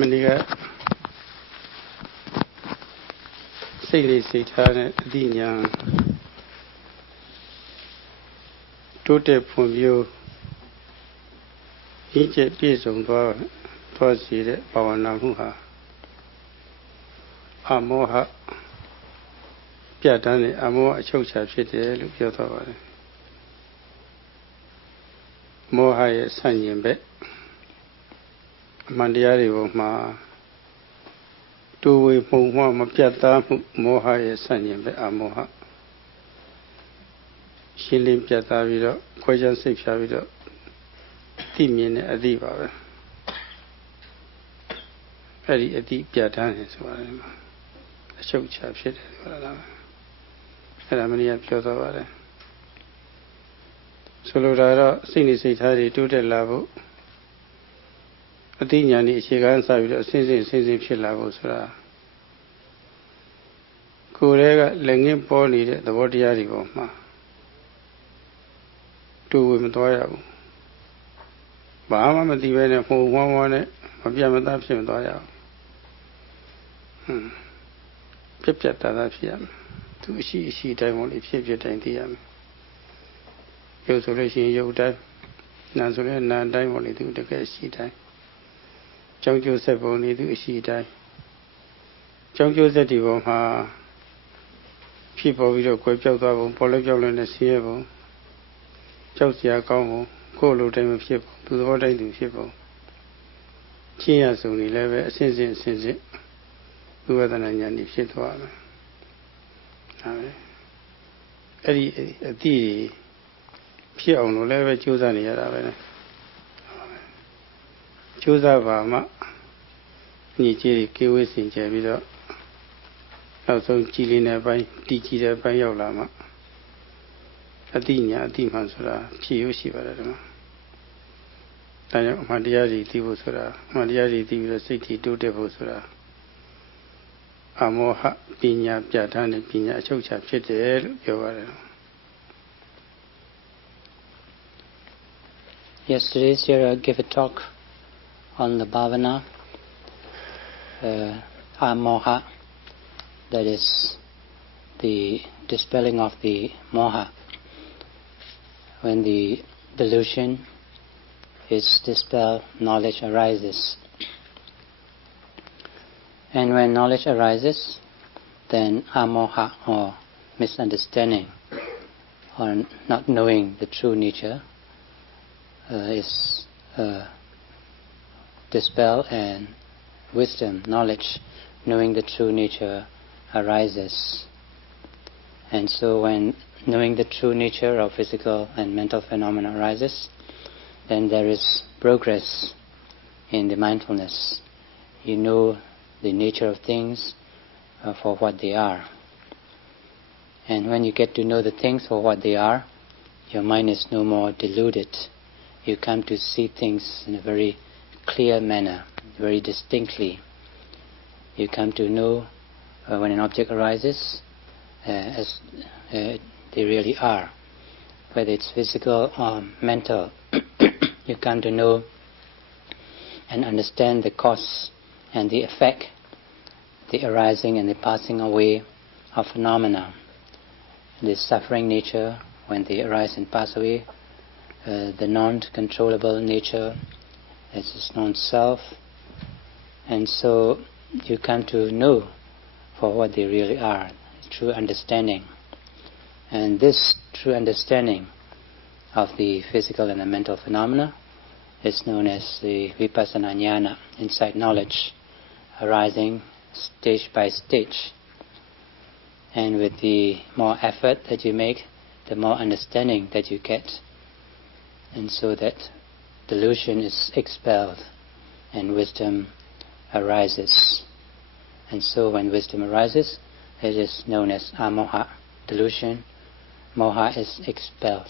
Maniga Sili Satan, Dina Tote from you. Each piece of proceeded Pawanamuha Amoha Piatani Amo Chocha Fite Lupiota Moha Sanyembe Mandiari Ma two way Puma Piata Moha Sanyembe Amoha Shilim Piata Vido, Kojan Six Vido. Timin Adiva very a deep Piatan is one. A show chap shit. Ramania Piotavare. Solodara, Sinis Hari, to the level. A Dinyani, Chigan Savio, Sinsi Pilavosra. Kurega, Langin Pony, the Vodiarivoma. Two women toil. Bahama Divana for one, a Piamatapim Doya. Pipet Tadafiam. To she time only Pipet and Diam. Yosolation Yoda, Nazola, Nan time only to the case she time. John Joseph only to she die. John Joseph Divoma. People will go to the Polygol and the Sierra. Josia Congo. Colo time of people to the water into people. Chias only level, since who other than Yanni Shitwa. A tea, Pio no level, choose any other. Choose a Vama, Niji, Kiwis in Javido. Also, Chilina by Tiki by Yolama. Adinia, Dimansura, Chiushi. Madiari Divusura, Madiari Divus City, two Devusura. Amoha, Pina, Piatan, Pina, Chocha, Pitel, Yovara. Yesterday, Sierra gave a talk on the Bhavana, Amoha, that is the dispelling of the Moha. When the delusion is dispelled, knowledge arises. And when knowledge arises, then amoha, or misunderstanding, or not knowing the true nature, is dispelled, and wisdom, knowledge, knowing the true nature arises. And so when knowing the true nature of physical and mental phenomena arises, then there is progress in the mindfulness. You know the nature of things for what they are. And when you get to know the things for what they are, your mind is no more deluded. You come to see things in a very clear manner, very distinctly. You come to know when an object arises as they really are, whether it's physical or mental. You come to know and understand the cause and the effect, the arising and the passing away of phenomena, the suffering nature when they arise and pass away, the non-controllable nature as its non-self, and so you come to know for what they really are, true understanding. And this true understanding of the physical and the mental phenomena is known as the vipassana jnana, insight knowledge, arising stage by stage. And with the more effort that you make, the more understanding that you get. And so that delusion is expelled and wisdom arises. And so when wisdom arises, it is known as amoha, delusion. Moha is expelled.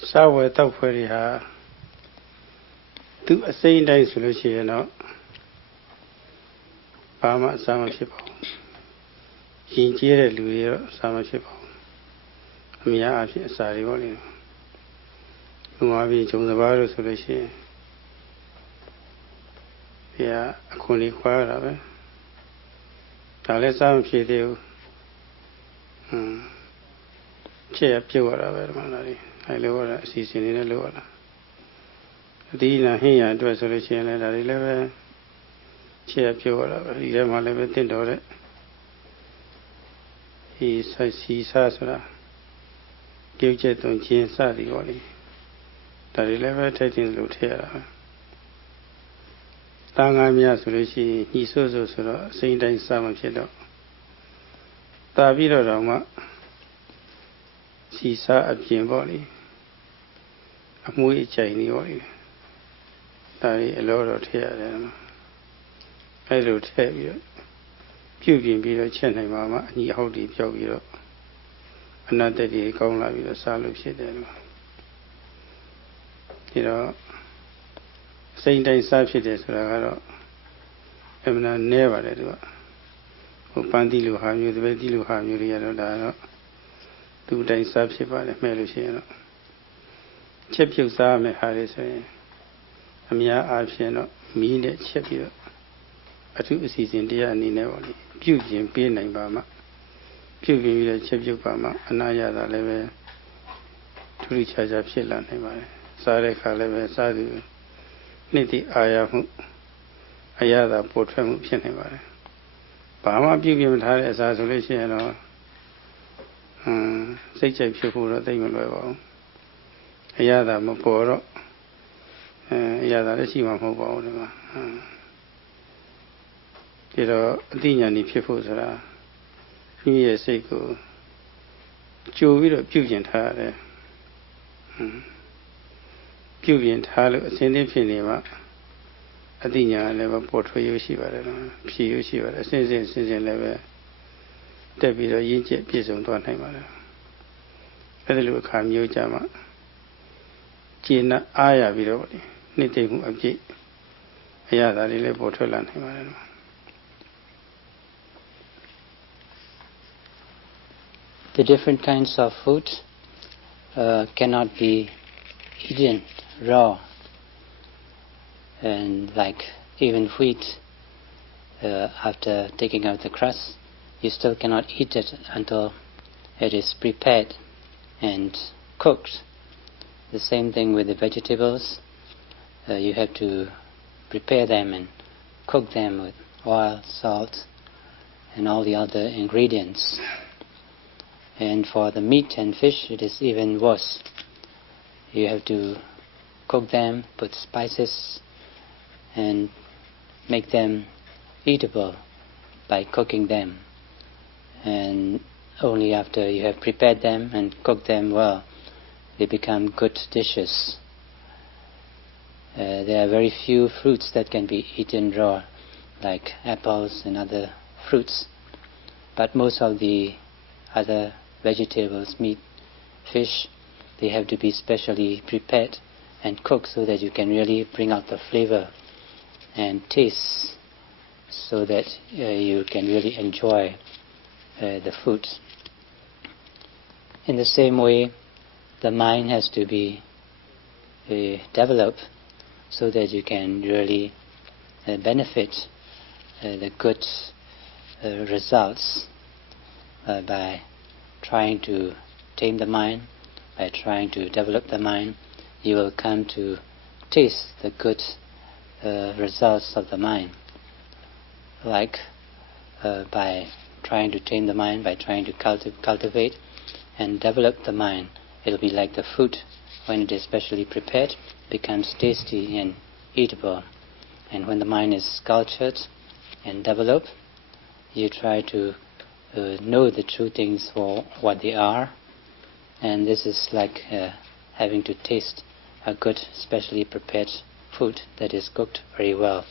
Sawa Taufaria to a same day solution. Pama Samaship. In Jere Luio Samaship. Mia Sari. Uma be Jungabaro solution. Yeah, a coni quara. Talesam Fidu. Chair pure of Manari. I lower a season in a lower. Dina here and was solution at 11. Chair pure of 11 $10. He says he says, give jet on Chin Sadi Wally. That 11 taking loot here. Tangamia solution, he saw so Saint and Sam Fido. Tabiro Rama. She saw a gym body. A muy Chinese body. That is a lot of here. I don't tell you. Puking be the Chennai Mama, and he hold it Pio. Another day, come like with a salute. You know, Saint and Saphides, I'm not never at all. Pandilu have you, the Vedilu have you, the 2 times subsequent Meluciano. Chip you saw me, Harris. A mere option, mean it, chip you. A 2 season dear and in never. Puking, being named Bama. Puking with a chip you, Bama, and I other level to recharge up Shillan. Sareka level, Sadu. Nitty Ayahu. Ayada portrait Pianeva. Bama Puking had as isolation or စိတ်ကြိုက်ဖြစ်ဖို့တော့သိမလွယ်ပါဘူးအရသာမပေါ်တော့အရသာလည်းရှိမှာမဟုတ်ပါဘူးဒီမှာဒီတော့အသိဉာဏ်ကြီးဖြစ်ဖို့ဆိုတာမိမိရဲ့စိတ်ကိုကြိုပြီးတော့ပြုကျင်ထားရတယ်ပြုကျင်ထားလို့အစဉ်သင့်ဖြစ်နေမှာအသိဉာဏ်လည်းပေါ်ထွေးရရှိပါတယ်ဖြည့်ရရှိပါတယ်အစဉ်လည်းပဲတက်ပြီးတော့ရင်းကျက်ပြည့်စုံသွားနိုင်ပါတယ်အဲ့ဒါလိုအခါမျိုးကြမှာကျင့်နာအားရပြီးတော့နှစ်သိမ့်မှုအပြည့်အရသာတွေလည်းပေါ်ထွက်လာနိုင်ပါတယ် The different kinds of food cannot be eaten raw, and like even wheat, after taking out the crust, you still cannot eat it until it is prepared and cooked. The same thing with the vegetables. You have to prepare them and cook them with oil, salt, and all the other ingredients. And for the meat and fish, it is even worse. You have to cook them, put spices, and make them eatable by cooking them. And only after you have prepared them and cooked them well, they become good dishes. There are very few fruits that can be eaten raw, like apples and other fruits. But most of the other vegetables, meat, fish, they have to be specially prepared and cooked so that you can really bring out the flavor and taste, so that you can really enjoy the food. In the same way, the mind has to be developed so that you can really benefit the good results by trying to tame the mind, by trying to develop the mind. You will come to taste the good results of the mind, like by trying to tame the mind, by trying to cultivate and develop the mind. It will be like the food. When it is specially prepared, becomes tasty and eatable. And when the mind is cultured and developed, you try to know the true things for what they are. And this is like having to taste a good, specially prepared food that is cooked very well.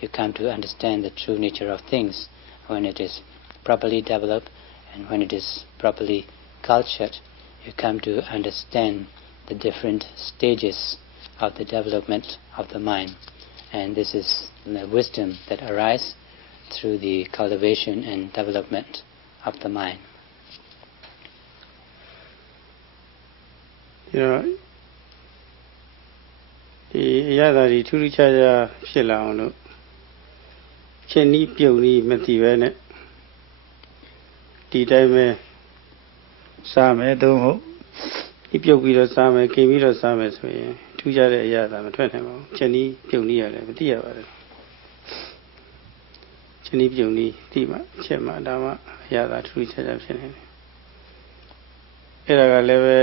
You come to understand the true nature of things when it is properly developed, and when it is properly cultured, you come to understand the different stages of the development of the mind. And this is the wisdom that arises through the cultivation and development of the mind. You know, အရသာတွေထူးထူးခြားခြားဖြစ်လာအောင်လို့ဖြစ်နီးပြုံနီးမသိပဲနဲ့ဒီတိုင်းပဲစားမယ်သို့မဟုတ်ဒီပြုတ်ပြီးတော့စားမယ်กินပြီးတော့စားမယ်ဆိုရင်ထူးခြားတဲ့အရသာမထွက်နိုင်ပါဘူးဖြစ်နီးပြုံနီးရတယ်မသိရပါဘူးဖြစ်နီးပြုံနီးသိမှချက်မှဒါမှအရသာထူးထူးခြားခြားဖြစ်နေတယ်အဲ့ဒါကလည်းပဲ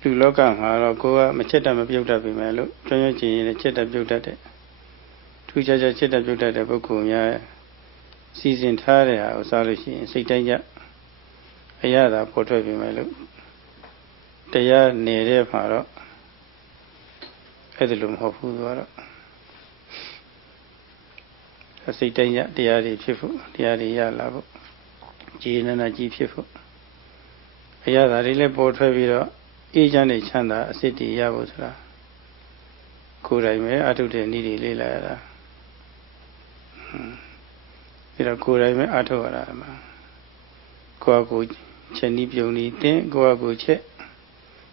လူလောကမှာတော့ကိုကမချက်တတ်မပြုတ်တတ်ပြီမဲ့လို့ကျွမ်းကျွမ်းကျင်ရင်ချက်တတ်ပြုတ်တတ်တဲ့ထူးခြားခြားချက်တတ်ပြုတ်တတ်တဲ့ပုဂ္ဂိုလ်များစီစဉ်ထားတဲ့ဟာကိုစားလို့ရှိရင်စိတ်တိုင်းကြအရသာပေါ်ထွက်ပြီမဲ့လို့တရားနေတဲ့မှာတော့အဲ့ဒါလိုမဟုတ်ဘူးဆိုတော့စိတ်တိုင်းကြတရားတွေဖြစ်ဖို့တရားတွေရလာဖို့ကြည်နနာကြီးဖြစ်ဖို့အရသာတွေလည်းပေါ်ထွက်ပြီးတော့အေးချမ်းနေချမ်းသာအစစ်တည်ရဖို့ဆိုတာကိုယ်တိုင်ပဲအထုတဲ့နည်းတွေလေ့လာရတာပြီးတော့ကိုယ်တိုင်ပဲအထုရတာမှာကိုယ့်အကိုချက်နည်းပြုံနည်းတင်းကိုယ့်အကိုချက်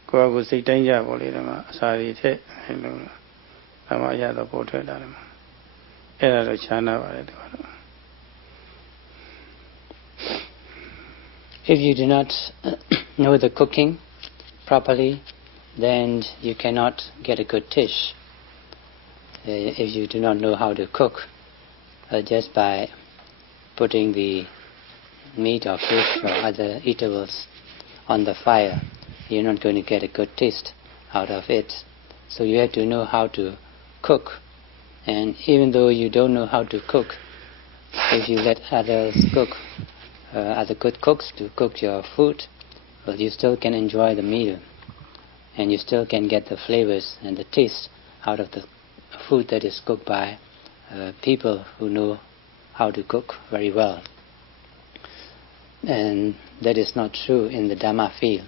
ကိုယ့်အကိုစိတ်တိုင်းကြပေါ်လေတယ်မှာအစာတွေထက်အဲလိုဒါမှအရတော့ပေါ်ထွက်လာတယ်မှာအဲ့ဒါတော့ခြားနာပါတယ်ဒီကတော့ If you do not know the cooking properly, then you cannot get a good dish. If you do not know how to cook, just by putting the meat or fish or other eatables on the fire, you're not going to get a good taste out of it. So you have to know how to cook. And even though you don't know how to cook, if you let others cook, other good cooks to cook your food, well, you still can enjoy the meal, and you still can get the flavors and the taste out of the food that is cooked by people who know how to cook very well. And that is not true in the Dhamma field.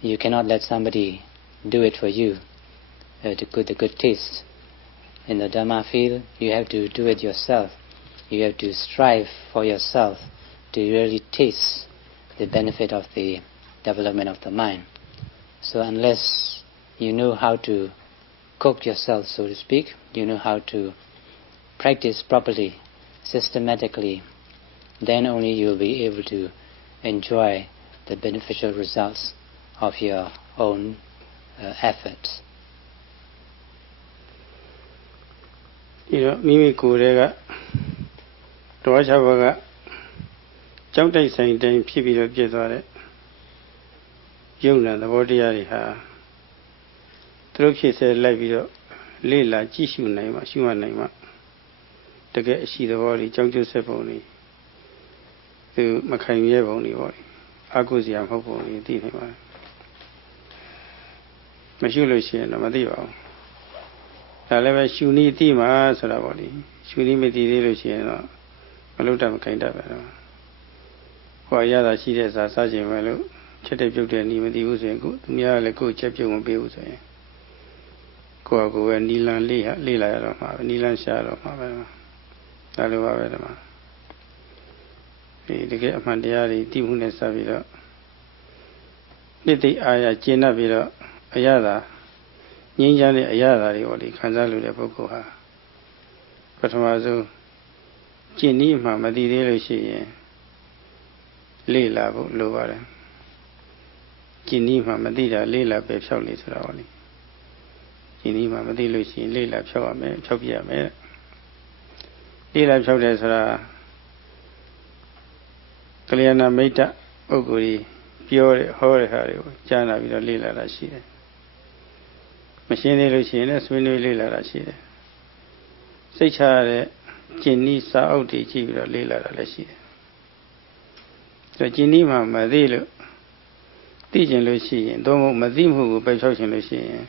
You cannot let somebody do it for you to get the good taste. In the Dhamma field, you have to do it yourself. You have to strive for yourself to really taste the benefit of the development of the mind. So unless you know how to cook yourself, so to speak, you know how to practice properly, systematically, then only you will be able to enjoy the beneficial results of your own efforts. ဒီတော့မိမိကိုယ်တည်းကတော်ချဘကကြောက်တိုက်ဆိုင်တိုင်းဖြစ်ပြီးတော့ပြည့်သွားတဲ့ယုံနာသဘောတရားတွေဟာသူတို့ဖြစ်စေလိုက်ပြီးတော့လေ့လာကြည့်ရှုနိုင်မှရှုမှတ်နိုင်မှတကယ်အရှိသဘောတွေကြောင်းကျဆက်ပုံတွေသူမခိုင်ရဲပုံတွေပေါ့အာကုစရာမဟုတ်ပုံတွေသိနေပါတယ်မရှုလို့ရှိရင်တော့မသိပါဘူးဒါလည်းပဲရှုနည်းသိမှဆိုတာပေါ့လေရှုနည်းမသိသေးလို့ရှိရင်တော့မလုပ်တတ်မခိုင်တတ်ပဲတော့ဟောရတာရှိတဲ့စာစားခြင်းပဲလို့ချက်တဲ့ပြုတ်တဲ့နည်းမသိဘူးဆိုရင်ကိုသူများလည်းကိုချက်ပြုတ်မပေးဘူးဆိုရင်ကိုယ့်အကိုပဲနီလန်လေးလာရတော့မှာပဲနီလန်ရှာတော့မှာပဲဒါလိုပါပဲဒီမှာဒီတကယ်အမှန်တရားတွေသိမှုနဲ့စပ်ပြီးတော့နှစ်သိအားရကျင့်တတ်ပြီးတော့အရသာငြိမ်းချမ်းတဲ့အရသာတွေပေါ့လေခံစားလို့တဲ့ပုဂ္ဂိုလ်ဟာပထမဆုံးကျင့်နည်းမှမသိသေးလို့ရှိရင်လေ့လာဖို့လိုပါတယ်ကျင့်နည်းမှမသိတာလေ့လာပဲဖြောက်လေဆိုတာပေါ့လေကျင့်နည်းမှမသိလို့ရှိရင်လေ့လာဖြောက်ရမယ်ဖြောက်ပြရမယ်လေ့လာဖြောက်တယ်ဆိုတာကလျာဏမိတ်တပုဂ္ဂိုလ်ကြီးပြောတဲ့ဟောတဲ့ဟာတွေကိုကြားနာပြီးတော့လေ့လာတာရှိတယ်မရှင်းသေးလို့ရှိရင်လည်းဆွေးနွေးလေ့လာတာရှိတယ်စိတ်ချရတဲ့ကျင့်နည်းစာအုပ်တွေကြည့်ပြီးတော့လေ့လာတာလည်းရှိတယ်ဆိုကျင့်နည်းမှမသိလို့သိကျင်လို့ရှိရင်သို့မဟုတ်မသိမှုကိုပယ်ဖြောက်ခြင်းလို့ရှိရင်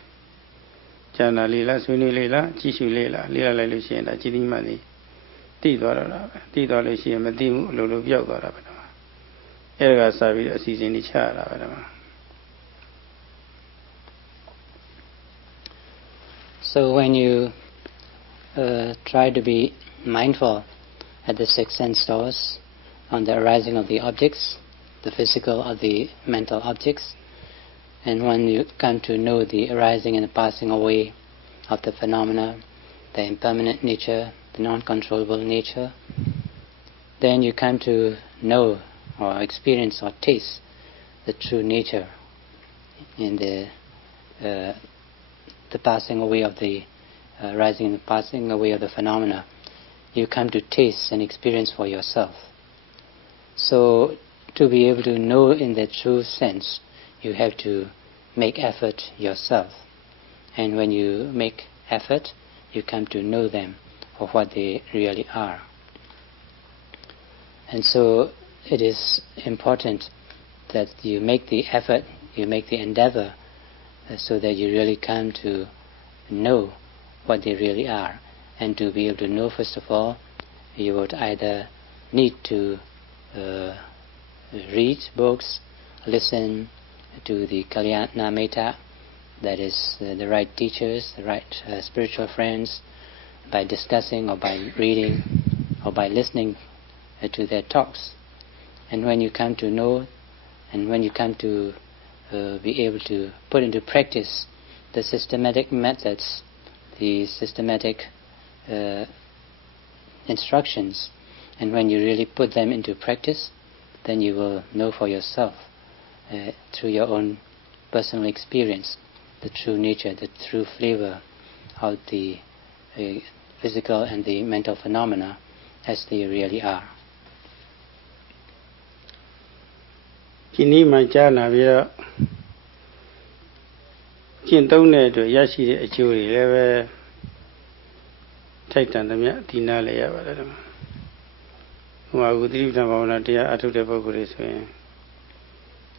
ကြားနာလေ့လာဆွေးနွေးလေ့လာကြည့်ရှုလေ့လာလိုက်လို့ရှိရင်ဒါကျင့်နည်းမှသိသွားတော့တာပဲသိသွားလို့ရှိရင်မသိမှုအလိုလိုပြောက်သွားတာပဲဒါမှအဲ့ဒါကစပြီးအစီအစဉ်တွေချရတာပဲဒါမှ So when you try to be mindful at the six sense doors on the arising of the objects, the physical or the mental objects, and when you come to know the arising and the passing away of the phenomena, the impermanent nature, the non-controllable nature, then you come to know or experience or taste the true nature in the passing away of the rising and passing away of the phenomena. You come to taste and experience for yourself. So to be able to know in the true sense, you have to make effort yourself. And when you make effort, you come to know them for what they really are. And so it is important that you make the effort, you make the endeavor, so that you really come to know what they really are. And to be able to know, first of all, you would either need to read books, listen to the Kalyanamita, that is the right teachers, the right spiritual friends, by discussing or by reading or by listening to their talks. And when you come to know, and when you come to be able to put into practice the systematic methods, the systematic instructions, and when you really put them into practice, then you will know for yourself through your own personal experience the true nature, the true flavor of the physical and the mental phenomena as they really are. ဒီနေ့မှကြားလာပြီးတော့ကျင့်သုံးတဲ့အတွက်ရရှိတဲ့အကျိုးတွေလည်းပဲထိုက်တန်သမျှဒီနာလည်းရပါတယ်ဒီမှာဟိုအခုသတိပဋ္ဌာန်ဘာဝနာတရားအထုတ်တဲ့ပုဂ္ဂိုလ်တွေဆိုရင်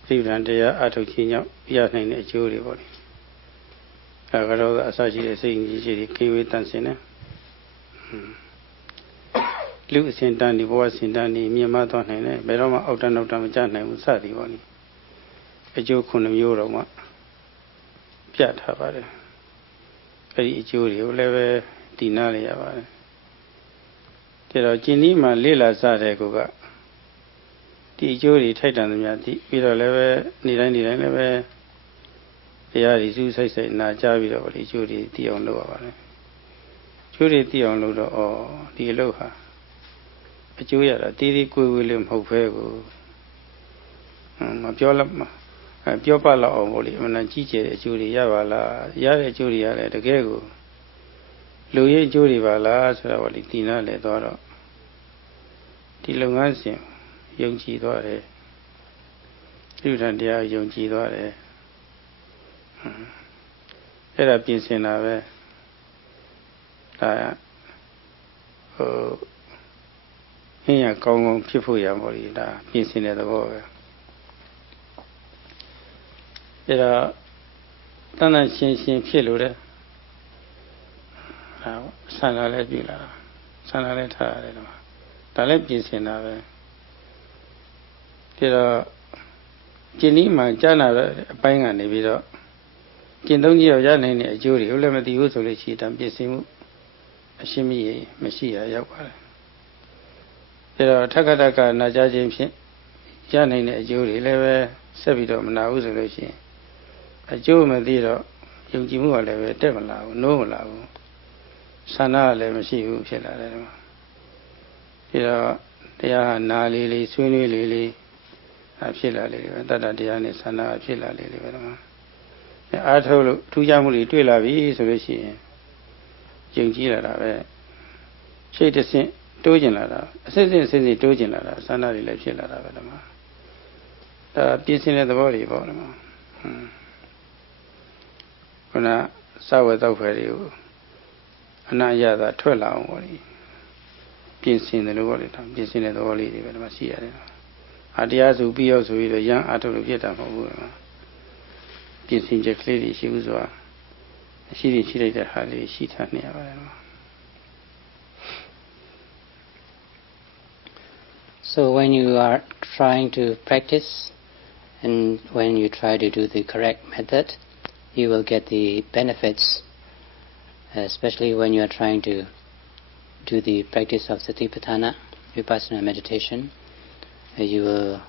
သတိပဋ္ဌာန်တရားအထုတ်ခြင်းကြောင့်ရနိုင်တဲ့အကျိုးတွေပေါ့လေအဲကတော့အစရှိတဲ့စိတ်ကြီးကြီးတွေကိဝေးတန်ဆင်းတယ်လူအစဉ်တန်းဒီဘဝအစဉ်တန်းဒီမြင်မသွားနိုင်တယ်ဘယ်တော့မှအောက်တန်းနောက်တန်းမကျနိုင်ဘူးစသည်ပေါ့လေအကျိုး9မျိုးတော့မှပြတ်ထားပါတယ်အဲ့ဒီအကျိုးတွေကိုလည်းပဲဒီနာလေရပါတယ်ဒါတော့ကျင်ဒီမှာလေ့လာစတဲ့ကောကဒီအကျိုးတွေထိုက်တန်သမျှသိပြီးတော့လည်းပဲနေတိုင်းလည်းပဲတရားတွေစူးစိုက်နာကြားပြီးတော့ဗောလေအကျိုးတွေသိအောင်လုပ်ရပါတယ်အကျိုးတွေသိအောင်လုပ်တော့ဒီအလုပ်ဟာအကျိုးရတာတီးတီးကိုယ်ကိုယ်လေးမဟုတ်ဘဲကိုမပြောလို့ပြောပလောက်အောင်ဗောလေအမှန်တန်ကြီးကျယ်တဲ့အကျိုးတွေရပါလားရတဲ့အကျိုးတွေရတယ်တကယ်ကိုလူရဲ့အကျိုးတွေပါလားဆိုတော့ဗောလေဒီနာလည်းသွားတော့ဒီလုပ်ငန်းစဉ်ယုံကြည်သွားတယ်ဒီထံတရားယုံကြည်သွားတယ်အဲ့ဒါပြင်ဆင်တာပဲဒါဟိုဟင်းရကောင်းကောင်းဖြစ်ဖို့ရပါလိမ့်ဒါပြင်ဆင်တဲ့သဘောပဲအဲ့ဒါတဏ္ဍရှင်းဖြစ်လို့တဲ့ဒါဆန္ဒလည်းပြုလာတာဆန္ဒလည်းထားရတယ်ဒီမှာဒါလည်းပြင်ဆင်တာပဲပြီးတော့ကျင့်ဤမှာကြားနာတဲ့အပိုင်းကနေပြီးတော့ကျင့်သုံးကြည့်ရနိုင်တဲ့အကျိုးတွေကိုလည်းမသိဘူးဆိုလို့ရှိရင်ပြင်ဆင်မှုအရှင်းမရှိရရောက်ပါတယ်ပြီးတော့ထက္ကတကနာကြားခြင်းဖြင့်ရနိုင်တဲ့အကျိုးတွေလည်းပဲဆက်ပြီးတော့မနာဘူးဆိုလို့ရှိရင်အကျိုးမသိတော့ယုံကြည်မှုကလည်းပဲတက်မလာဘူးနိုးမလာဘူးဆန္ဒကလည်းမရှိဘူးဖြစ်လာတယ်ဒီမှာပြီးတော့တရားနာလေးဆွေးနွေးလေးဖြစ်လာလေပဲတတ္တတရားနဲ့ဆန္ဒဖြစ်လာလေပဲဒီမှာအားထုတ်လို့ထူးခြားမှုတွေတွေ့လာပြီဆိုလို့ရှိရင်ယုံကြည်လာတာပဲရှေ့တစ်ဆင့်တိုးကျင်လာတာအစစ်စစ်တိုးကျင်လာတာဆန္ဒတွေလည်းဖြစ်လာတာပဲဒီမှာဒါပြည့်စင်တဲ့သဘောတွေပေါ့ဒီမှာခုနစာဝတ်တော့ဖယ်တွေကိုအနာရတာထွက်လာအောင်ပေါ့လေပြင်ဆင်တယ်လို့ပေါ့လေဒါပြင်ဆင်တဲ့သဘောလေးတွေပဲဒီမှာရှိရတယ်အတရားစုပြီးရောက်ဆိုပြီးတော့ရန်အားထုတ်လို့ဖြစ်တာမဟုတ်ဘူးဒီမှာပြင်ဆင်ချက်ကလေးတွေရှိဥစွာရှိလိုက်တဲ့ဟာလေးရှိထားနေရပါတယ် So when you are trying to practice and when you try to do the correct method, you will get the benefits, especially when you are trying to do the practice of Satipatthana, Vipassana meditation. You will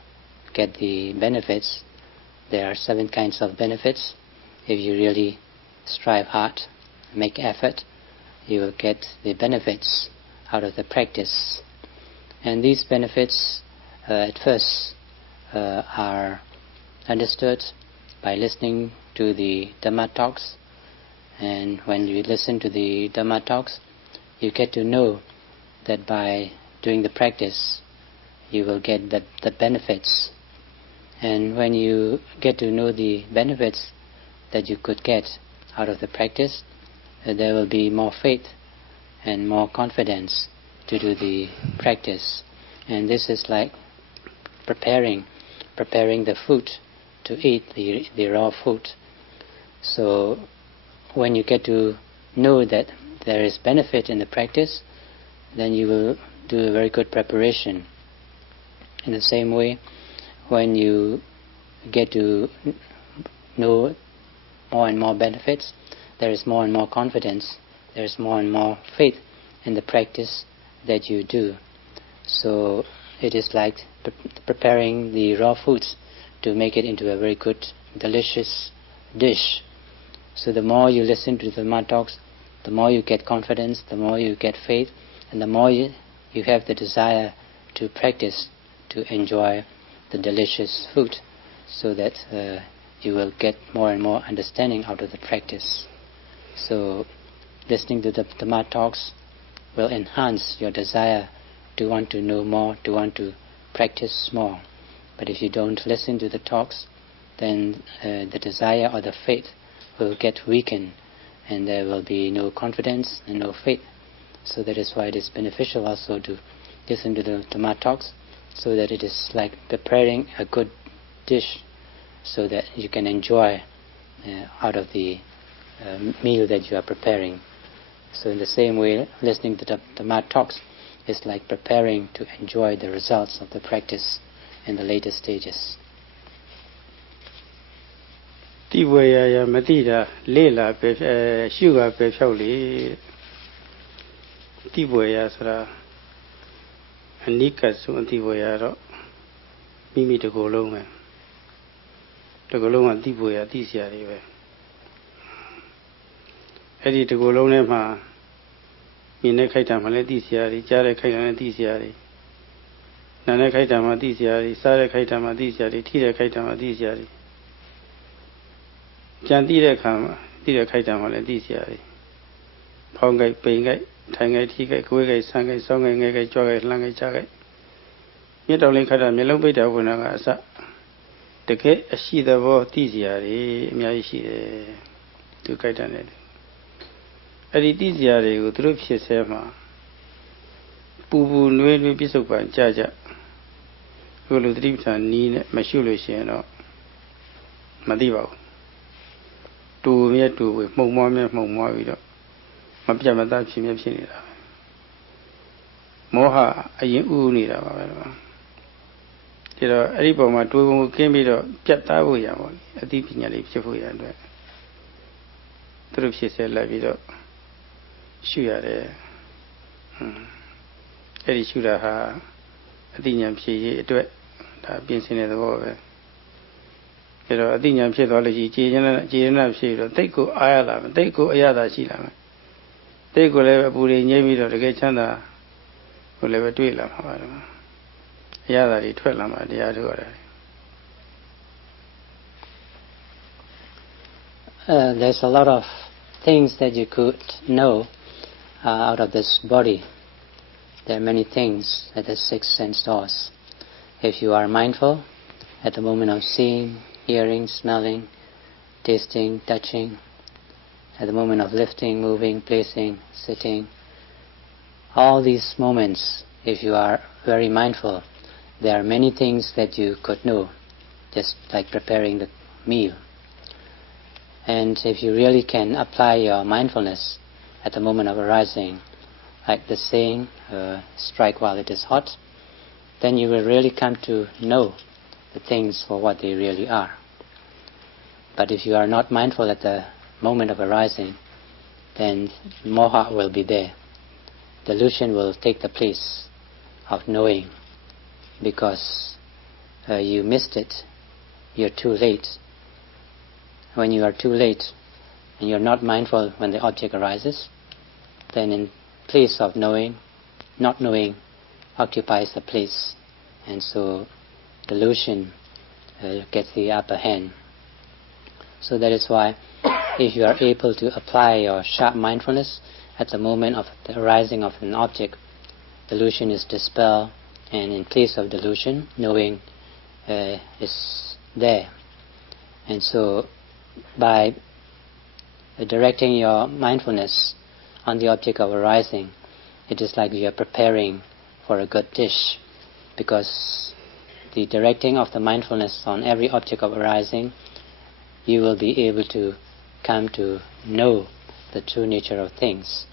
get the benefits. There are 7 kinds of benefits if you really strive hard make effort, you will get the benefits out of the practice. And these benefits at first are understood by listening to the Dhamma talks. And when you listen to the Dhamma talks, you get to know that by doing the practice, you will get the benefits. And when you get to know the benefits that you could get out of the practice, there will be more faith and more confidence to do the practice. And this is like preparing the food to eat, the raw food. So when you get to know that there is benefit in the practice, then you will do a very good preparation. In the same way, when you get to know more and more benefits, there is more and more confidence, there is more and more faith in the practice that you do. So it is like preparing the raw foods to make it into a very good, delicious dish. So the more you listen to the Dhamma talks, the more you get confidence, the more you get faith, and the more you have the desire to practice, to enjoy the delicious food, so that you will get more and more understanding out of the practice. So listening to the Dhamma talks will enhance your desire to want to know more, to want to practice more. But if you don't listen to the talks, then the desire or the faith will get weakened, and there will be no confidence and no faith. So that is why it is beneficial also to listen to the Dhamma talks, so that it is like preparing a good dish, so that you can enjoy out of the meal that you are preparing. So in the same way, listening to the Dhamma talks is like preparing to enjoy the results of the practice in the later stages. တိဝေယယမတိတာလေ့လာပဲရှုကပဲဖြောက်လေတိဝေယဆိုတာအနိကဆုံးတိဝေယတော့မိမိတကိုယ်လုံးပဲတကိုယ်လုံးကတိဝေယသိစရာတွေပဲအဲ့ဒီတကိုယ်လုံးထဲမှာမြင်တဲ့ခိုက်တာမှလည်းသိစရာတွေကြားတဲ့ခိုက်တာလည်းသိစရာတွေနားတဲ့ခိုက်တာမှသိစရာတွေစားတဲ့ခိုက်တာမှသိစရာတွေထိတဲ့ခိုက်တာမှသိစရာတွေကြံသိတဲ့အခါမှာသိတဲ့ခိုက်တာမှလည်းသိစရာတွေဖောင်းခိုက်ပိန်ခိုက်ထိုင်ခိုက်ထိခိုက်ကိုယ်ခိုက်ဆန်းခိုက်စောင်းခိုက်ငယ်ခိုက်ကြွားခိုက်လှမ်းခိုက်ချခိုက်မြတ်တော်လေးခတ်တာမျက်လုံးပိတ်တာဘုရားကအစတကယ်အရှိသဘောသိစရာတွေအများကြီးရှိတယ်သူခိုက်တာနဲ့အဲ့ဒီသိစရာတွေကိုသူတို့ဖြစ်ဆဲမှာပူပူနွေးနွေးပြစ္ဆုတ်ပံကြကြဘုလိုသတိပဋ္ဌာန်နီးနဲ့မရှုလို့ရှိရင်တော့မသိပါဘူးတူမြဲတူဝေမှုံမွားမြဲမှုံမွားပြီးတော့မပြတ်မသားဖြစ်မြဲဖြစ်နေတာပဲမောဟအရင်ဥနေတာပါပဲဒါတော့အဲ့ဒီပုံမှာတွေးပုံကိုကင်းပြီးတော့ပြတ်သားဖို့ရပါဘူးအသိပညာလေးဖြစ်ဖို့ရတဲ့သူတို့ဖြစ်ဆဲလိုက်ပြီးတော့ရှုရတယ်အဲ့ဒီရှုတာဟာအသိဉာဏ်ဖြစ်ရေးအတွက်ဒါပြင်ဆင်တဲ့သဘောပဲဒါတော့အသိဉာဏ်ဖြစ်သွားလို့ရှိရင်ခြေရဏဖြစ်တော့တိတ်ကိုအားရလာမယ်တိတ်ကိုအရသာရှိလာမယ်တိတ်ကိုလည်းအပူတွေငြိမ့်ပြီးတော့တကယ်ချမ်းသာကိုလည်းပဲတွေ့လာမှာပါတော့အရသာတွေထွက်လာမှာတရားထုတ်ရတယ်There's a lot of things that you could know out of this body. There are many things at the six sense doors. If you are mindful at the moment of seeing, hearing, smelling, tasting, touching, at the moment of lifting, moving, placing, sitting, all these moments, if you are very mindful, there are many things that you could know, just like preparing the meal. And if you really can apply your mindfulness at the moment of arising, like the saying, strike while it is hot, then you will really come to know the things for what they really are. But if you are not mindful at the moment of arising, then moha will be there. Delusion will take the place of knowing, because you missed it. You're too late. When you are too late, and you're not mindful when the object arises, then in place of knowing, not knowing occupies the place, and so delusion gets the upper hand. So that is why if you are able to apply your sharp mindfulness at the moment of the arising of an object, delusion is dispelled, and in place of delusion, knowing is there. And so by directing your mindfulness on the object of arising, it is like you are preparing for a good dish, because the directing of the mindfulness on every object of arising, you will be able to come to know the true nature of things.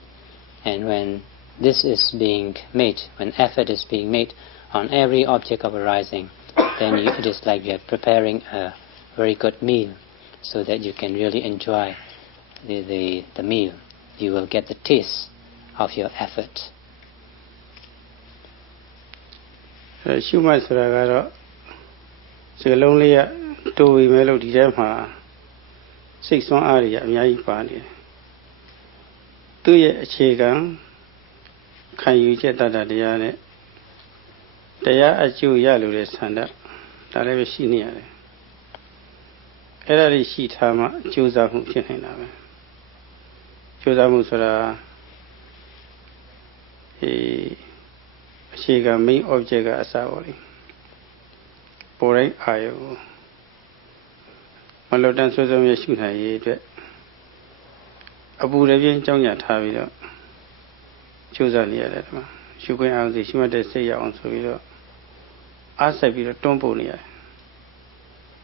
And when this is being made, when effort is being made on every object of arising, then it is like you are preparing a very good meal, so that you can really enjoy the meal. You will get the taste of your effort. ရှုမှတ်ဆိုတာကတော့စကလုံးလေးကတိုးပြီးမဲ့လို့ဒီထဲမှာစိတ်ဆွမ်းအားတွေအများကြီးပါနေတယ်သူ့ရဲ့အခြေခံခံယူချက်တတ်တာတရားနဲ့တရားအကျိုးရလို့တဲ့ဆန္ဒဒါလည်းပဲရှိနေရတယ်အဲ့ဒါတွေရှိထားမှကြိုးစားမှုဖြစ်နေတာပဲကြိုးစားမှုဆိုတာအခြေခံ main object ကအစပါလေပေါ်တိုင်းအာယုမလွတ်တမ်းဆွဆွမြဲရှုနိုင်ရေးအတွက်အပူတွေပြင်းကြောင်းညာထားပြီးတော့ကြိုးစားနေရတယ်ဒီမှာရှုခွင့်အောင်စီရှုမှတ်တဲ့စိတ်ရအောင်ဆိုပြီးတော့အားစိုက်ပြီးတော့တွန်းပို့နေရတယ်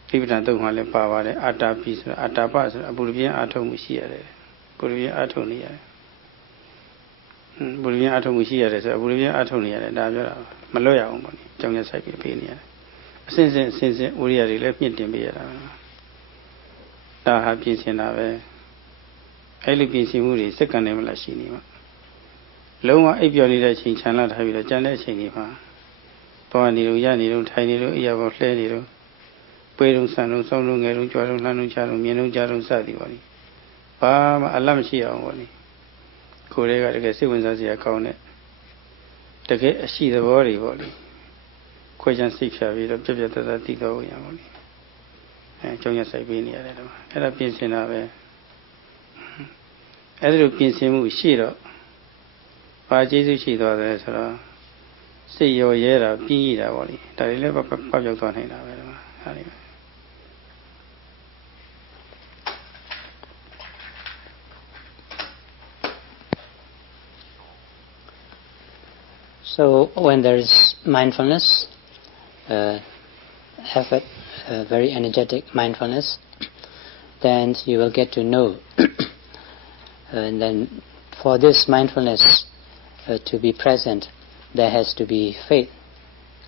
ပြိပဒံတုံမှာလည်းပါပါတယ်အာတာပိဆိုတာအာတာပဆိုတာအပူတွေပြင်းအားထုတ်မှုရှိရတယ်ပူတွေပြင်းအားထုတ်နေရတယ်ပူတွေပြင်းအားထုတ်မှုရှိရတယ်ဆိုတော့ပူတွေပြင်းအားထုတ်နေရတယ်ဒါပြောတာမလွတ်ရအောင်ပေါ့လေကြောင်းညာစိုက်ပြီးပေးနေရတယ်အစဉ်စဉ်ဝိရိယတွေလည်းမြင့်တင်ပေးရတာဒါဟာပြင်ဆင်တာပဲအဲ့လိုပြင်ဆင်မှုတွေစက္ကန့်နဲ့မလားရှိနေမှာလုံးဝအိပ်ပျော်နေတဲ့အချိန်ခြံလာထားပြီးတော့ကြံတဲ့အချိန်တွေမှာပေါ်နေလို့ရနေလို့ထိုင်နေလို့အရာပေါ်လှဲနေလို့ပွေးလုံးဆန်လုံးစောင်းလုံးငယ်လုံးကြွားလုံးလှမ်းလုံးချလုံးမြင်လုံးကြားလုံးစသည်ပေါ့လေဘာမှအလတ်မရှိအောင်ပေါ့လေကိုယ်တွေကတကယ်စိတ်ဝင်စားစရာကောင်းတဲ့တကယ်အရှိသဘောတွေပေါ့လေခွဲခြမ်းစိတ်ဖြာပြီးတော့ပြက်ပြက်တတသိတော့ရပါလိမ့်ကြောင်းရဆိုင်ပေးနေရတယ်တော့အဲ့ဒါပြင်ဆင်တာပဲအဲ့ဒါလိုပြင်ဆင်မှုရှိတော့ဘာကျေးဇူးရှိသွားတယ်ဆိုတော့စိတ်ရောရဲတာပြင်းရတာပေါ့လေဒါတွေလည်းပပျောက်သွားနေတာပဲဒီမှာဟာဒီ So when there is mindfulness, effort, very energetic mindfulness, then you will get to know. And then for this mindfulness to be present, there has to be faith,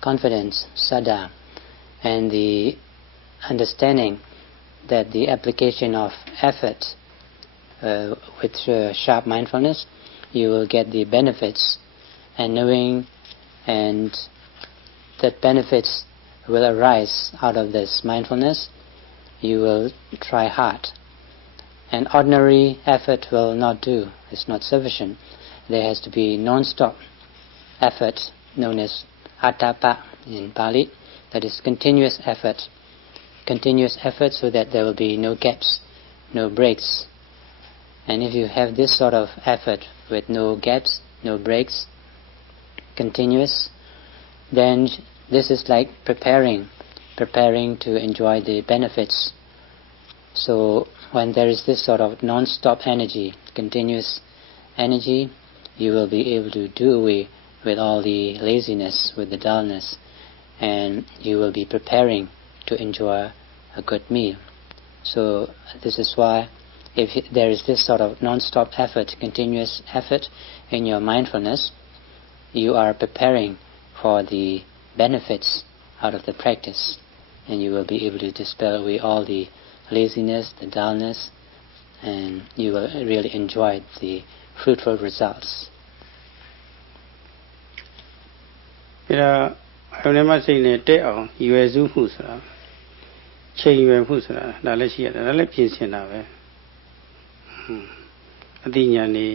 confidence, saddha, and the understanding that the application of effort with sharp mindfulness, you will get the benefits, and knowing and that benefits will arise out of this mindfulness, you will try hard. And ordinary effort will not do, it's not sufficient. There has to be non-stop effort, known as atapa in Pali, that is continuous effort so that there will be no gaps, no breaks. And if you have this sort of effort with no gaps, no breaks, continuous, then this is like preparing to enjoy the benefits. So when there is this sort of non-stop energy, continuous energy, you will be able to do away with all the laziness, with the dullness, and you will be preparing to enjoy a good meal. So this is why if there is this sort of non-stop effort, continuous effort in your mindfulness, you are preparing for the benefits out of the practice, and you will be able to dispel away all the laziness, the dullness, and you will really enjoy the fruitful results. ဒါအရင်မှစိတ်နဲ့တက်အောင်ရွယ်စုမှုဆိုတာချိန်ရွယ်မှုဆိုတာဒါလည်းရှိရတယ်ဒါလည်းပြင်ဆင်တာပဲ အသိဉာဏ်นี่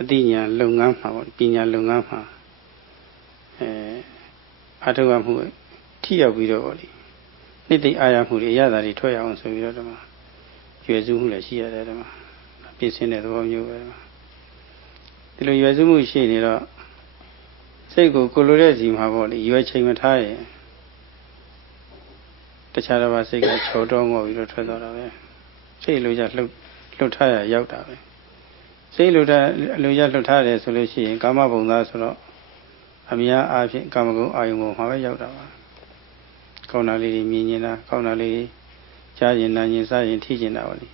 အသိဉာဏ်လုပ်ငန်းမှာပေါ့ပညာလုပ်ငန်းမှာအထောက်အမှုထိရောက်ပြီးတော့ပေါ့လေနှစ်သိအာရမှုတွေအရသာတွေထွက်ရအောင်ဆိုပြီးတော့ဒီမှာရွယ်စုမှုလည်းရှိရတယ်ဒီမှာပြင်ဆင်တဲ့သဘောမျိုးပဲဒီလိုရွယ်စုမှုရှိနေတော့စိတ်ကိုလိုတဲ့စီမှာပေါ့လေရွယ်ချိန်မထားရင်တခြားတစ်ပါးစိတ်ကချောတော်ငေါပြီးတော့ထွက်သွားတာပဲစိတ်လိုချလှုပ်ထားရရောက်တာပဲစိတ်လိုချလှုပ်ထားတယ်ဆိုလို့ရှိရင်ကာမဘုံသားဆိုတော့အများအားဖြင့်ကာမဂုဏ်အာယုံပေါ်မှာပဲရောက်တာပါကောင်းတာလေးတွေမြင်နေတာကောင်းတာလေးတွေကြားရင်နားရင်စားရင်ထိကျင်တာပေါ့လေ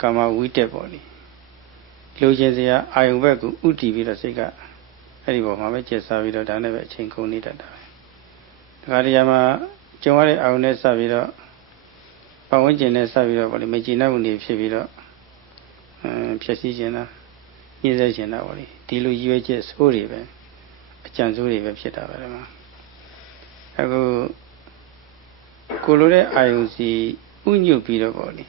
ကာမဝိတက်ပေါ့လေလူချင်းစရာအာယုံဘက်ကိုဥတည်ပြီးတော့စိတ်ကအဲ့ဒီပေါ်မှာပဲကျက်စားပြီးတော့ဒါနဲ့ပဲအချိန်ကုန်နေတတ်တာပဲဒါကြတရားမှာကြုံရတဲ့အာယုံနဲ့စပြီးတော့ပတ်ဝန်းကျင်နဲ့စပြီးတော့ပေါ့လေမကျေနပ်မှုတွေဖြစ်ပြီးတော့ဖြစ်စီခြင်းတာညှိစေခြင်းတာပေါ့လေဒီလိုရွေးချက်ဆိုးတွေပဲအကြံဆိုးတွေပဲဖြစ်တာပဲဒီမှာအခုကိုလိုတဲ့အာယုံစီဥညွတ်ပြီးတော့ပေါ့လေ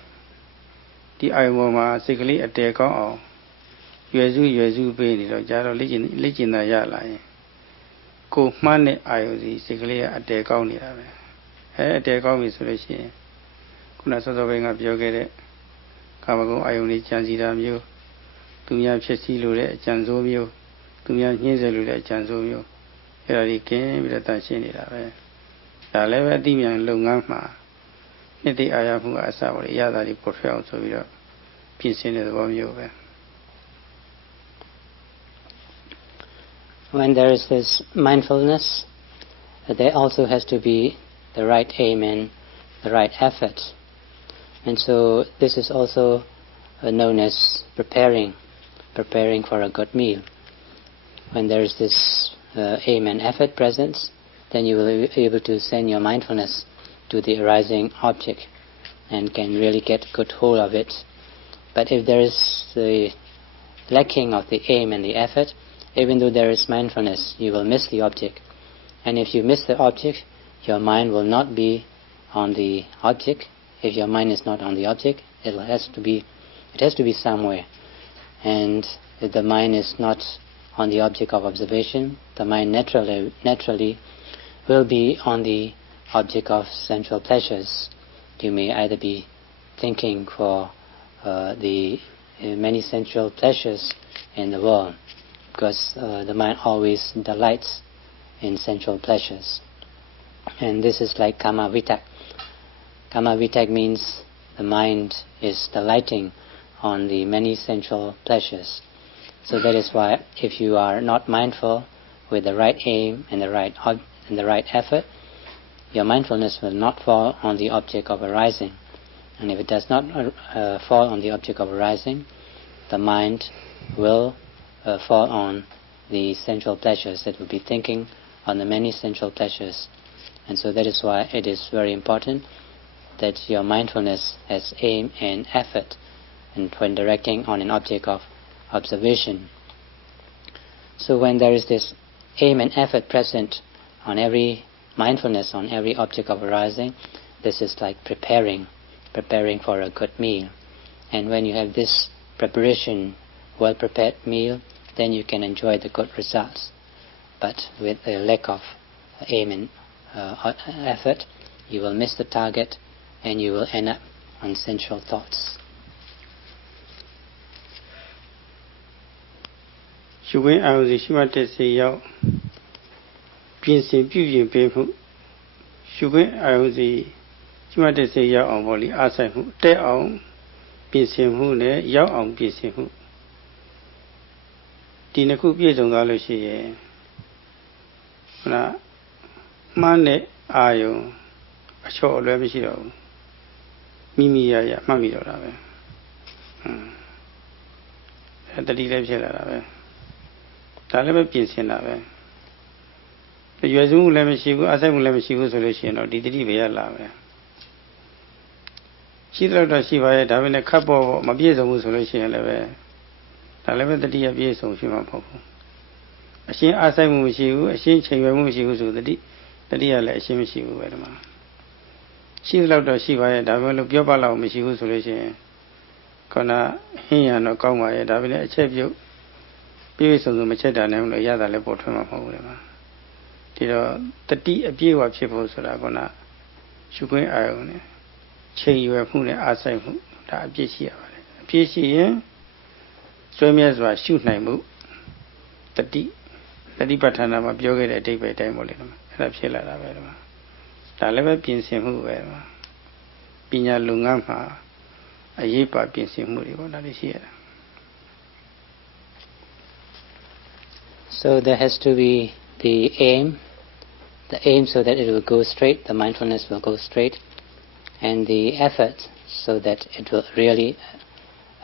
ဒီအာယုံပေါ်မှာစိတ်ကလေးအတဲကောင်းအောင်ရွယ်စုပေးနေတော့ကြာတော့လေ့ကျင့်တာရလာရင်ကိုမှန်းတဲ့အာယုံစီစိတ်ကလေးကအတဲကောင်းနေတာပဲအတဲကောင်းပြီဆိုလို့ရှိရင်ခုနစောစောပိုင်းကပြောခဲ့တဲ့ကာမဂုဏ်အာယုန်လေးကြံစီတာမျိုးသူများဖြစ်စီလိုတဲ့အကြံစိုးမျိုးသူများညှင်းဆဲလိုတဲ့အကြံစိုးမျိုးအဲ့ဒါကြီးကင်းပြီးတော့တန်ရှင်းနေတာပဲဒါလည်းပဲအတိမြန်လုပ်ငန်းမှာနှစ်သိအာရမှုကအစပေါ်ရတာတွေပေါ်ထွက်အောင်ဆိုပြီးတော့ပြင်ဆင်တဲ့သဘောမျိုးပဲ When there is this mindfulness, there also has to be the right aim and the right effort. And so this is also known as preparing for a good meal. When there is this aim and effort present, then you will be able to send your mindfulness to the arising object and can really get good hold of it. But if there is the lacking of the aim and the effort, even though there is mindfulness, you will miss the object. And if you miss the object, your mind will not be on the object. If your mind is not on the object, it has to be somewhere. And if the mind is not on the object of observation, the mind naturally will be on the object of sensual pleasures. You may either be thinking for the many sensual pleasures in the world, because the mind always delights in sensual pleasures. And this is like kama vitak. Kama vitak means the mind is delighting on the many sensual pleasures. So that is why if you are not mindful with the right aim and the right effort, your mindfulness will not fall on the object of arising. And if it does not fall on the object of arising, the mind will fall on the sensual pleasures. It will be thinking on the many sensual pleasures. And so that is why it is very important that your mindfulness has aim and effort and when directing on an object of observation. So when there is this aim and effort present on every mindfulness, on every object of arising, this is like preparing for a good meal. And when you have this preparation, well-prepared meal, then you can enjoy the good results. But with a lack of aim and effort, you will miss the target and you will end up on sensual thoughts. ရှုခွင့်အာရုံစီရှိမှတက်စေရောက်ပြင်ဆင်ပြုပြင်ပေးမှုရှုခွင့်အာရုံစီရှိမှတက်စေရောက်အောင်ပေါ့လေအားဆိုင်မှုတက်အောင်ပြင်ဆင်မှုနဲ့ရောက်အောင်ပြင်ဆင်မှုဒီနှစ်ခုပြည့်စုံသွားလို့ရှိရင်ဟုတ်လားမှန်းတဲ့အာယုံအချော့အလွဲမရှိတော့ဘူးမိရမှတ်မိတော့တာပဲတတိလည်းဖြစ်လာတာပဲဒါလည်းပဲပြင်ဆင်တာပဲရွယ်စုမှုလည်းမရှိဘူးအဆိုင်မှုလည်းမရှိဘူးဆိုလို့ရှိရင်တော့ဒီတတိပဲရလာပဲရှိတော့ရှိပါရဲ့ဒါပဲနဲ့ခတ်ပေါ်မပြည့်စုံဘူးဆိုလို့ရှိရင်လည်းပဲဒါလည်းပဲတတိယပြည့်စုံရှိမှာမဟုတ်ဘူးအရှင်းအဆိုင်မှုမရှိဘူးအရှင်းချိန်ရွယ်မှုမရှိဘူးဆိုတတိယလည်းအရှင်းမရှိဘူးပဲဒီမှာရှိတော့ရှိပါရဲ့ဒါပဲလို့ပြောပါလောက်မရှိဘူးဆိုလို့ရှိရင် Kona Hian or Koma, Davin, a chip you. Beauty of the Macheta name, the Yada Lepo Trema Homa. The tea a view of people so that gonna sugar iron. Change your food outside that PC. PC, swim as well, shoot name. The tea patana of yoga a day by time or little. And I've seen that. The level pins him who were Pina Lungama, a yepa pins him who that is here. So there has to be the aim so that it will go straight, the mindfulness will go straight, and the effort so that it will really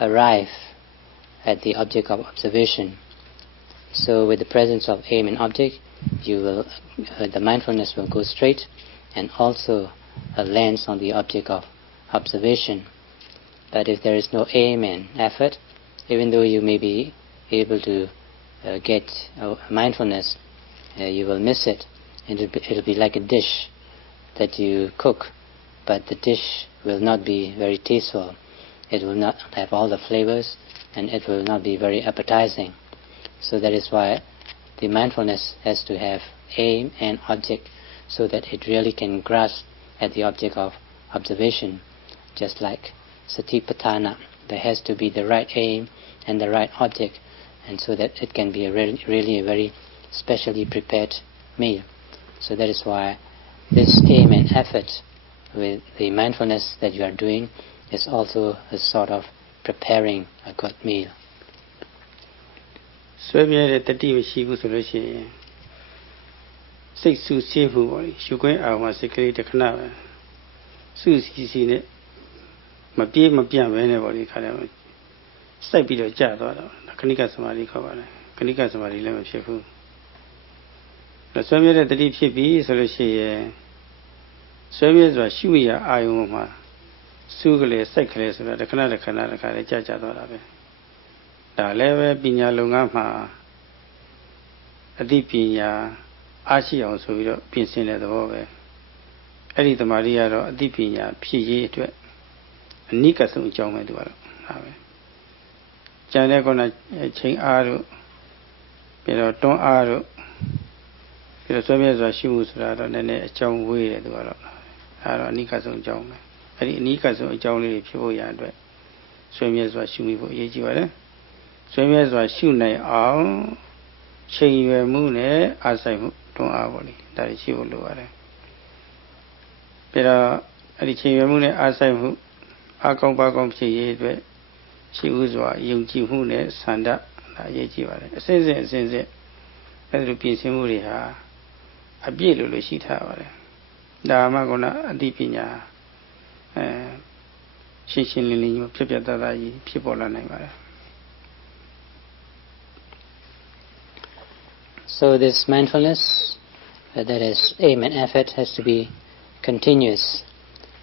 arrive at the object of observation. So with the presence of aim and object, the mindfulness will go straight and also lands on the object of observation. But if there is no aim and effort, even though you may be able to get mindfulness, you will miss it. It'll be like a dish that you cook, but the dish will not be very tasteful. It will not have all the flavors, and it will not be very appetizing. So that is why the mindfulness has to have aim and object, so that it really can grasp at the object of observation. Just like Satipatthana, there has to be the right aim and the right object, and so that it can be really a very specially prepared meal. So that is why this aim and effort with the mindfulness that you are doing is also a sort of preparing a good meal. So we are at the TV Shibu Solution. 6 to 7 you go out was a great canal. Susie, my beer, my beer, anybody can say be a jar, Kanika somebody cover, Kanika somebody lemon shefu. The Soviet at the deep ship solution. Soviets were Shuya Ioma, Sugale, cyclist, the Canada, Jaja. The level Pina Lungama, a deep Pina, Ashi also been seen at the over. Edith Maria, a deep Pina, PG to a Nika soon John Medwell. Janagona Ching Aru, Pero Don Aru, the Soviets were shoes rather than a John Way at the world. Nika soon John. Nika soon John people yard. Soviets were shooting for Yaji. Soviets were shooting all. Change your moon, as I don't hourly. That is you will do it. But at the change your moon, as I who I come back on Chi, she was young Jihune, Sanda, Yaji. Since it, as the piece in Muriha, a beautiful sheet hour. Damagona, Dipina, Shishin, people are named. So this mindfulness, that is aim and effort, has to be continuous.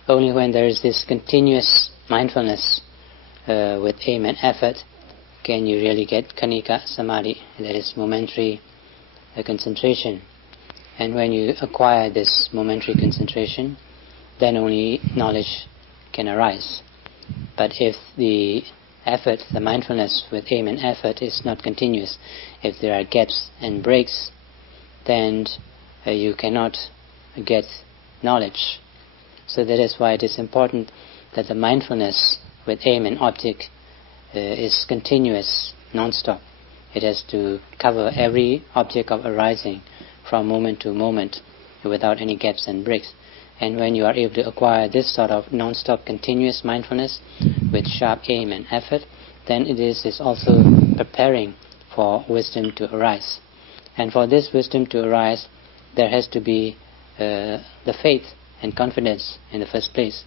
Only when there is this continuous mindfulness with aim and effort can you really get Kanika Samadhi, that is momentary concentration. And when you acquire this momentary concentration, then only knowledge can arise. But if the effort, the mindfulness with aim and effort is not continuous, if there are gaps and breaks, then you cannot get knowledge. So that is why it is important that the mindfulness with aim and object is continuous, non-stop. It has to cover every object of arising from moment to moment without any gaps and breaks. And when you are able to acquire this sort of non-stop continuous mindfulness with sharp aim and effort, then it is also preparing for wisdom to arise. And for this wisdom to arise, there has to be the faith and confidence in the first place.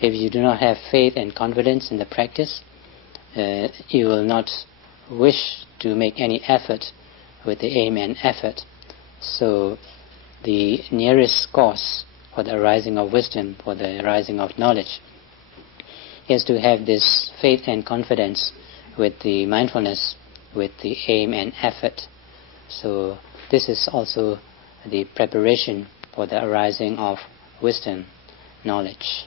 If you do not have faith and confidence in the practice, you will not wish to make any effort with the aim and effort. So the nearest cause for the arising of wisdom, for the arising of knowledge, is to have this faith and confidence with the mindfulness, with the aim and effort. So this is also the preparation for the arising of wisdom, knowledge.